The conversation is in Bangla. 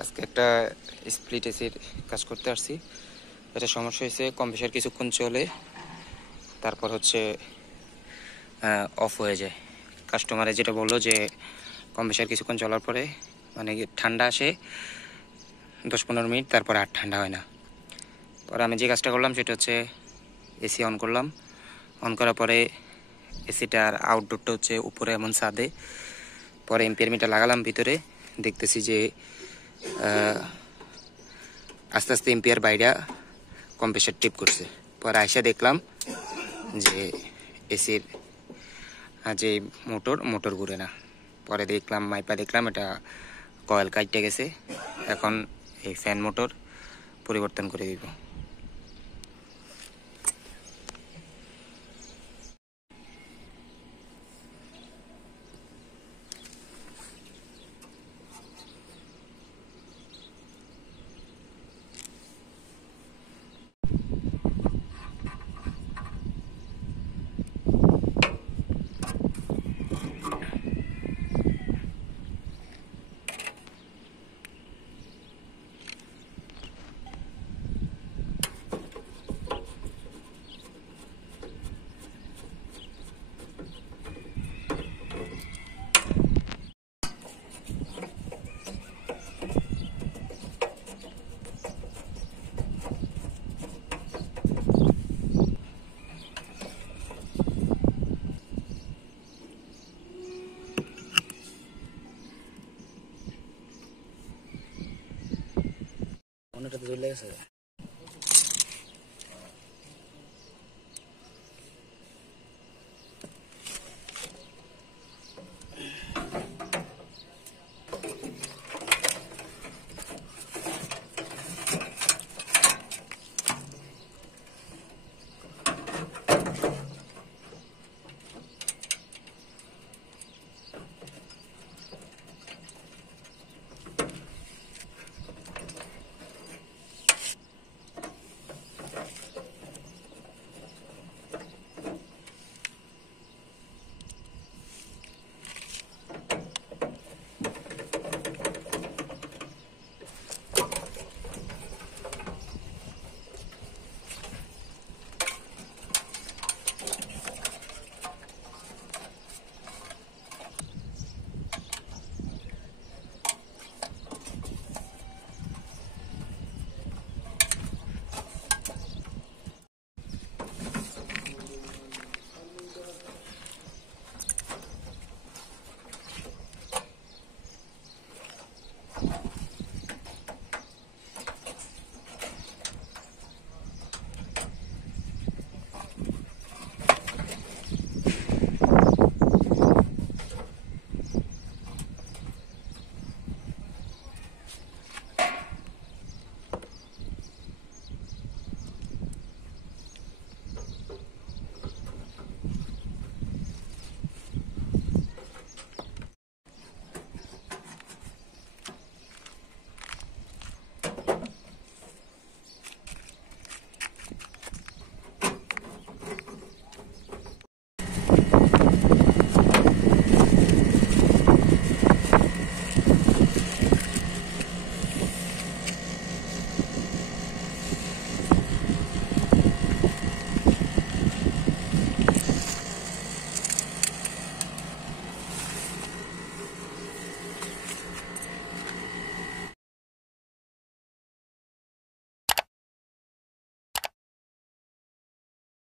আজকে একটা স্প্লিট এসির কাজ করতে আসছি। এটা সমস্যা হয়েছে, কম্প্রেসার কিছুক্ষণ চলে তারপর হচ্ছে অফ হয়ে যায়। কাস্টমারে যেটা বললো যে কম্প্রেসার কিছুক্ষণ চলার পরে মানে ঠান্ডা আসে 10-15 মিনিট, তারপর আর ঠান্ডা হয় না। পরে আমি যে কাজটা করলাম সেটা হচ্ছে এসি অন করলাম। অন করার পরে এসিটার আউটডোরটা হচ্ছে উপরে এমন ছাদে, পরে এম্পিয়ার মিটার লাগালাম ভিতরে। দেখতেছি যে আস্তে আস্তে এম্পিয়ার বাইরে কম্প্রেসার টিপ করছে। পরে আইসা দেখলাম যে এসির যে মোটর ঘুরে না। পরে দেখলাম মাইপা দেখলাম এটা কয়েল কাটতে গেছে। এখন এই ফ্যান মোটর পরিবর্তন করে দিব। অন্যটা তো চলে গেছে।